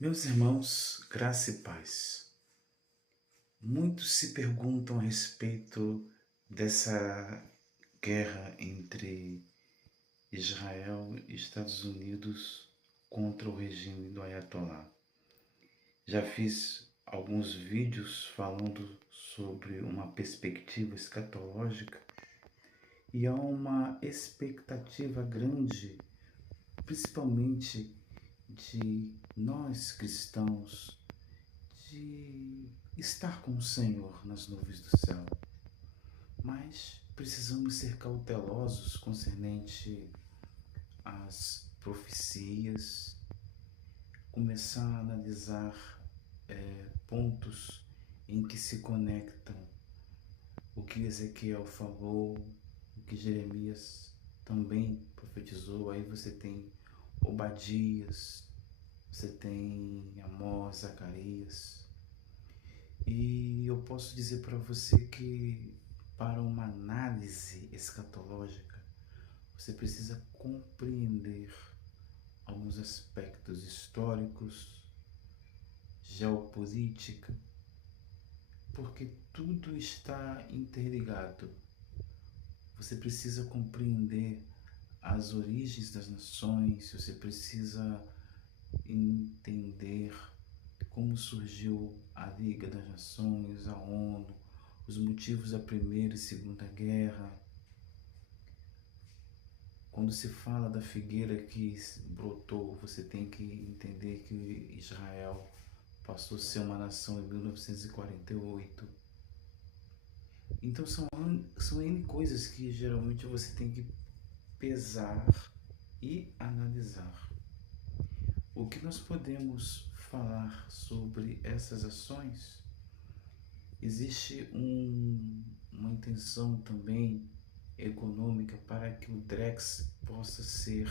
Meus irmãos, graça e paz. Muitos se perguntam a respeito dessa guerra entre Israel e Estados Unidos contra o regime do Ayatollah. Já fiz alguns vídeos falando sobre uma perspectiva escatológica e há uma expectativa grande, principalmente de nós cristãos, de estar com o Senhor nas nuvens do céu. Mas precisamos ser cautelosos concernente às profecias, começar a analisar pontos em que se conectam o que Ezequiel falou, o que Jeremias também profetizou. Aí você tem Obadias, você tem Amós, Zacarias. E eu posso dizer para você que para uma análise escatológica, você precisa compreender alguns aspectos históricos, geopolítica, porque tudo está interligado. Você precisa compreender as origens das nações, você precisa entender como surgiu a Liga das Nações, a ONU, os motivos da Primeira e Segunda Guerra. Quando se fala da figueira que brotou, você tem que entender que Israel passou a ser uma nação em 1948. Então são N coisas que geralmente você tem que pesar e analisar. O que nós podemos falar sobre essas ações? Existe uma intenção também econômica para que o Drex possa ser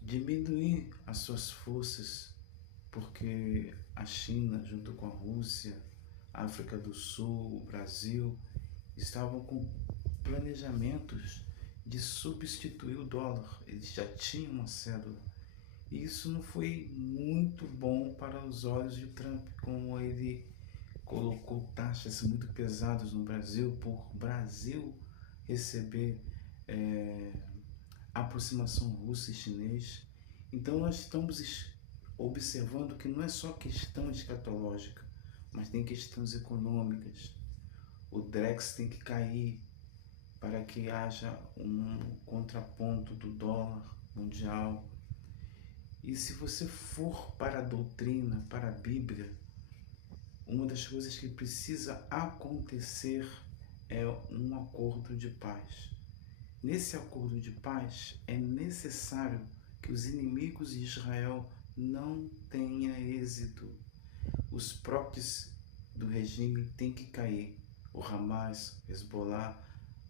diminuir as suas forças, porque a China, junto com a Rússia, a África do Sul, o Brasil, estavam com planejamentos de substituir o dólar. Eles já tinham uma cédula. E isso não foi muito bom para os olhos de Trump, como ele colocou taxas muito pesadas no Brasil, por Brasil receber aproximação russa e chinês. Então nós estamos observando que não é só questão escatológica, mas tem questões econômicas. O Drex tem que cair para que haja um contraponto do dólar mundial. E se você for para a doutrina, para a Bíblia, uma das coisas que precisa acontecer é um acordo de paz. Nesse acordo de paz é necessário que os inimigos de Israel não tenham êxito. Os proxies do regime têm que cair. O Hamas, Hezbollah,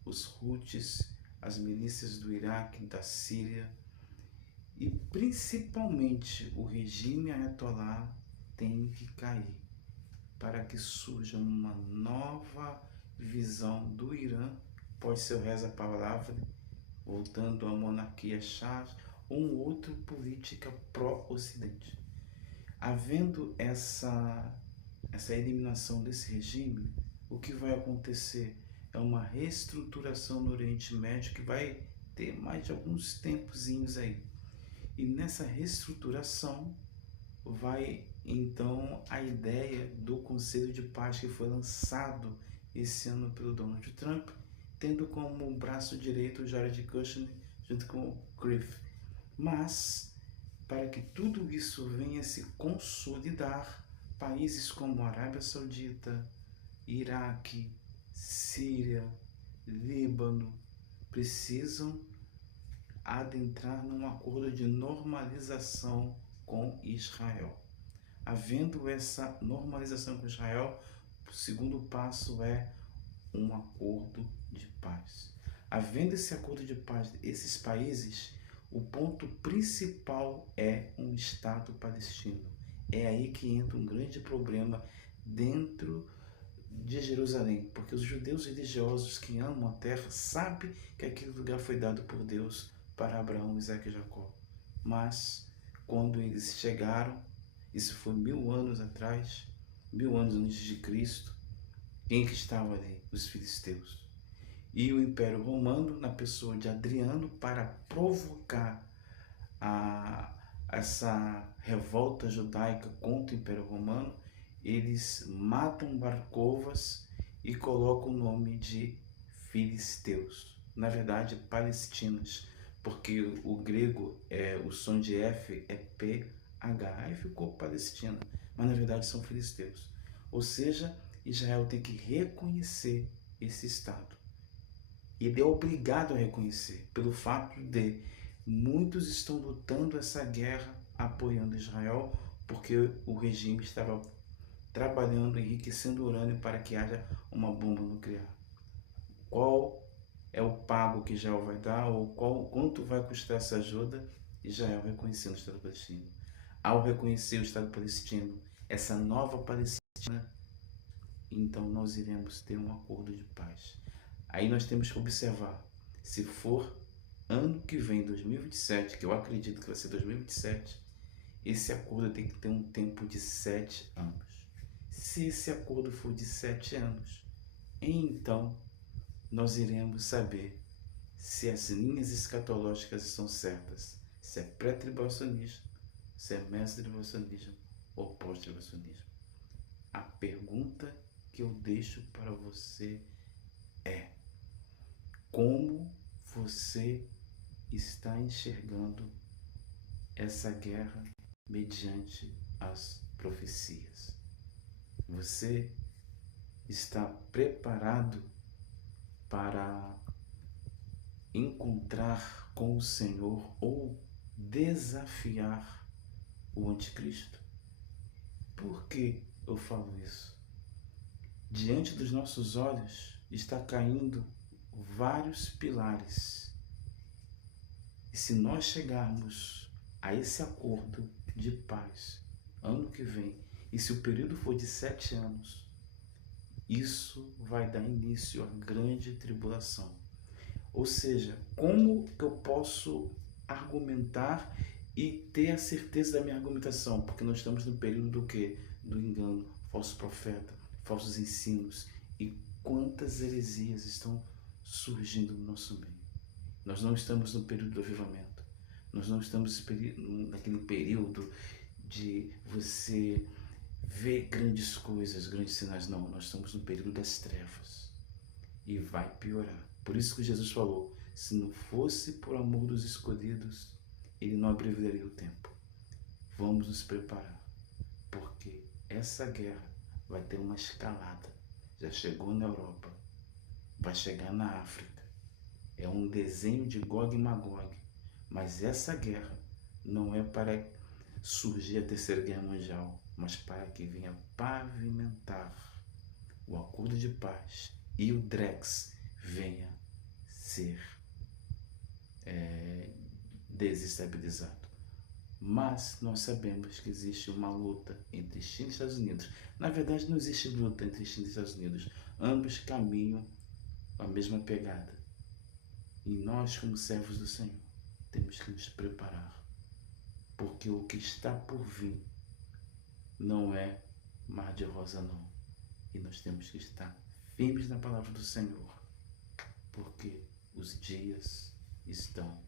os Houthis, as milícias do Iraque, da Síria e principalmente o regime Ayatollah tem que cair para que surja uma nova visão do Irã, pode ser o Reza Pahlavi, voltando à monarquia Shah, ou um outro política pró-Ocidente. Havendo essa eliminação desse regime, o que vai acontecer é uma reestruturação no Oriente Médio que vai ter mais de alguns tempozinhos aí. E nessa reestruturação vai então a ideia do Conselho de Paz que foi lançado esse ano pelo Donald Trump, tendo como braço direito o Jared Kushner junto com o Griff. Mas, para que tudo isso venha se consolidar, países como Arábia Saudita, Iraque, Síria, Líbano, precisam adentrar num acordo de normalização com Israel. Havendo essa normalização com Israel, o segundo passo é um acordo de paz. Havendo esse acordo de paz, esses países, o ponto principal é um Estado palestino. É aí que entra um grande problema dentro de Jerusalém, porque os judeus religiosos que amam a terra sabem que aquele lugar foi dado por Deus para Abraão, Isaque e Jacó. mas quando eles chegaram, isso foi 1000 anos atrás, 1000 anos antes de Cristo, quem que estava ali? Os filisteus. E o Império Romano, na pessoa de Adriano, para provocar essa revolta judaica contra o Império Romano, eles matam Bar-Covas e colocam o nome de filisteus. Na verdade, palestinos, porque o grego, o som de F é PH, aí ficou Palestina, mas na verdade são filisteus. Ou seja, Israel tem que reconhecer esse Estado. Ele é obrigado a reconhecer, pelo fato de muitos estão lutando essa guerra apoiando Israel, porque o regime estava trabalhando, enriquecendo urânio para que haja uma bomba nuclear. Qual é o pago que Israel vai dar, ou quanto vai custar essa ajuda? Israel reconhecendo o Estado palestino. Ao reconhecer o Estado palestino, essa nova Palestina, então nós iremos ter um acordo de paz. Aí nós temos que observar, se for ano que vem, 2027, que eu acredito que vai ser 2027, esse acordo tem que ter um tempo de 7 anos. Se esse acordo for de 7 anos, então nós iremos saber se as linhas escatológicas estão certas, se é pré-tribulacionismo, se é meso-tribulacionismo ou pós-tribulacionismo. A pergunta que eu deixo para você é: como você está enxergando essa guerra mediante as profecias? Você está preparado para encontrar com o Senhor ou desafiar o anticristo? Por que eu falo isso? Diante dos nossos olhos está caindo vários pilares. E se nós chegarmos a esse acordo de paz ano que vem, e se o período for de 7 anos, isso vai dar início à grande tribulação. Ou seja, como que eu posso argumentar e ter a certeza da minha argumentação? Porque nós estamos no período do quê? Do engano, falso profeta, falsos ensinos, e quantas heresias estão surgindo no nosso meio. Nós não estamos no período do avivamento. Nós não estamos naquele período de você ver grandes coisas, grandes sinais. Não, nós estamos no período das trevas. E vai piorar. Por isso que Jesus falou, se não fosse por amor dos escolhidos, ele não abreviaria o tempo. Vamos nos preparar, porque essa guerra vai ter uma escalada. Já chegou na Europa, vai chegar na África. É um desenho de Gog e Magog. Mas essa guerra não é para surgir a Terceira Guerra Mundial, mas para que venha pavimentar o acordo de paz e o Drex venha ser desestabilizado. Mas nós sabemos que existe uma luta entre China e Estados Unidos. Na verdade, não existe luta entre China e Estados Unidos. Ambos caminham a mesma pegada. E nós, como servos do Senhor, temos que nos preparar. Porque o que está por vir não é mar de rosa, não. E nós temos que estar firmes na palavra do Senhor. Porque os dias estão